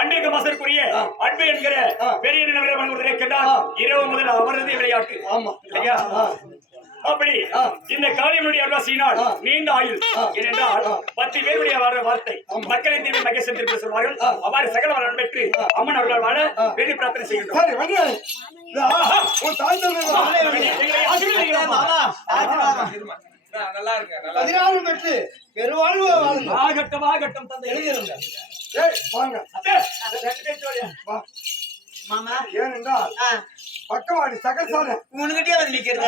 அன்றைக்கு மசருக்குரிய அன்பு என்கிற பெரிய இரவு முதல் அவரது விளையாட்டு இல்லையா? அப்படி இந்த காளியனுடைய அருளாசியினால் நீண்ட ஆயுள் ஏனென்றால் 10 பேருடைய வார்த்தை மக்களின் தீவை மகேசன் திருப்பி சொல்வார்கள். அவ்வாறு சகல வளம் பெற்று அம்மன் அவர்கள் வாழ வேண்டி பிரார்த்தனை செய்கின்றோம். பக்கவாடி சகசார உனக்கிட்டே வந்து நிக்கிறத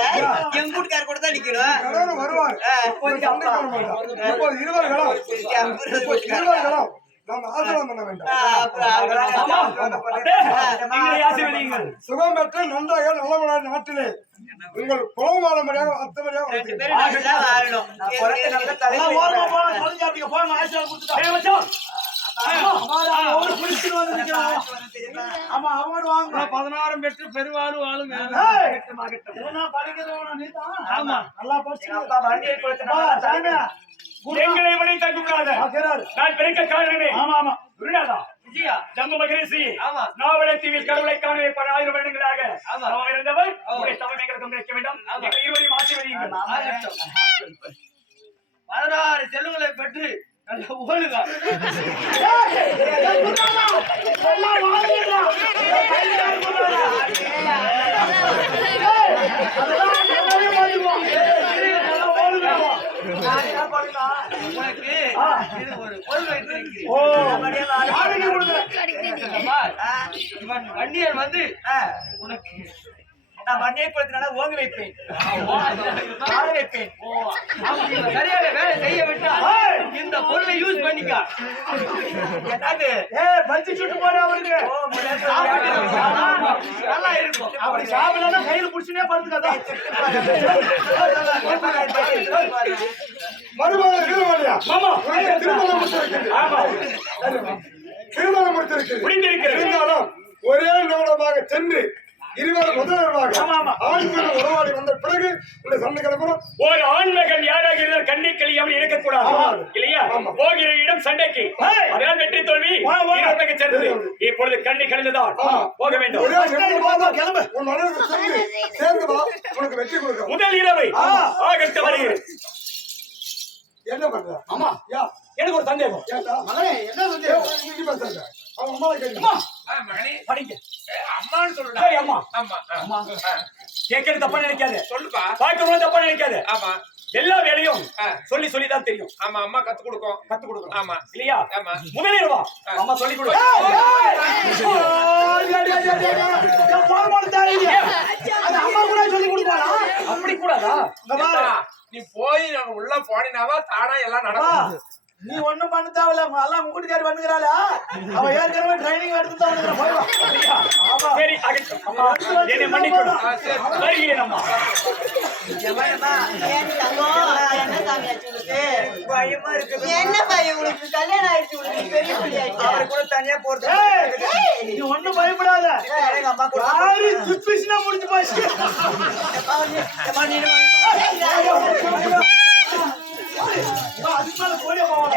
என் கூட்டுக்கார கூட தான் நிக்கிறோம். வருவாங்க இருவர்களும் நாம் ஆசீர்வாதம் பண்ண வேண்டும். சுகம் பெற்று நன்றாக நலமனான நாட்டிலே உங்கள் குலமானபடியாக அத்தபடியாக பெற்று பெருவாழ்வு வாழும். எங்களை வழி தங்குகிறாத நான் பிறக்க காரணமே ஜம்மு மகரிஷி நாவலத்தீவில் கடவுளை காண 1000 வருடங்களாக இருந்தவர். தமிழ் எங்களுக்கு கிடைக்க வேண்டும். இருவரையும் ஆசீர்வதியுங்கள். 16 செல்வங்களை பெற்று ஓடுங்க. வண்டியர் வந்து உனக்கு நான் வண்டியை கொடுத்தனால ஓங்க வைப்பேன். சரியாக வேலை செய்ய விட்டால் இந்த பொருளை யூஸ் பண்ணிக்கா. பஞ்சு சுட்டு போற அவருக்கு நல்லா இருக்கும். அப்படி சாப்பிடலாம் கையில புடிச்சுனே படுத்துக்காதா. மறுபடியும் திருமணம் முடித்திருக்கிறது. ஒரே நிமிடமாக சென்று இருவரும் முதல்வராக ஆண்கள் உறவாடி வந்த பிறகு இந்த சண்டை கிளம்புறோம். ஒரு ஆண்மகன் யாராக இருந்தால் கண்ணை கழியாமல் இருக்கக்கூடாது இல்லையா? போகிற இடம் சண்டைக்கு அதனால் வெற்றி தோல்வி சேர்ந்தது. இப்பொழுது கண்ணை கழிந்துதான் போக வேண்டும். உன் மனதிற்கு சேர்ந்து வா, உனக்கு வெற்றி கொடுக்க முதல் இரவை ஆகஸ்ட் வருகிறது. என்ன பண்ற? ஆமா எனக்கு ஒரு சந்தேகம். மகனே என்ன சந்தேகம்? அவன் அம்மாவை கேட்குமா? படிங்க அம்மான்னு சொல்லுடா. அம்மா அம்மா கேட்கறது தப்பா நினைக்காத. சொல்லுப்பா. பாக்குறது தப்பா நினைக்காத. ஆமா எல்லா வேலையும் சொல்லி சொல்லி தான் தெரியும். ஆமா அம்மா கத்து கொடுக்கும். ஆமா இல்லையா? ஆமா. முதலில் வா, அம்மா சொல்லி கொடு. அப்படி கூடாதா? நீ போய் உள்ள போனினாவா தானா எல்லாம் நடக்கும். நீ ஒண்ணும் பண்ண தேவையில்ல, எல்லாம் முக்குட்டிக்காரி பண்ணுகிறாளா? அவ ஏற்கனவே ட்ரைனிங் எடுத்து தான் வந்துக்கிறா. போய் வா. அப்படியா? சரி, ஆகட்டும். அம்மா, என்னை மன்னிக்கொடு. வருகிறேன் அம்மா. பயமா இருக்குது. என்ன பையன் உனக்கு கல்யாணம் ஆயிடுச்சு, உனக்கு பெரிய பிள்ளை ஆயிடுச்சு. அவரை கூட தனியா போறது. நீ ஒண்ணும் பயப்படாத. எங்க அம்மா கூட யாரு சுப்பிச்சுனா முடிஞ்சு போச்சு. அதுக்கு மேல போடியா போவாங்க.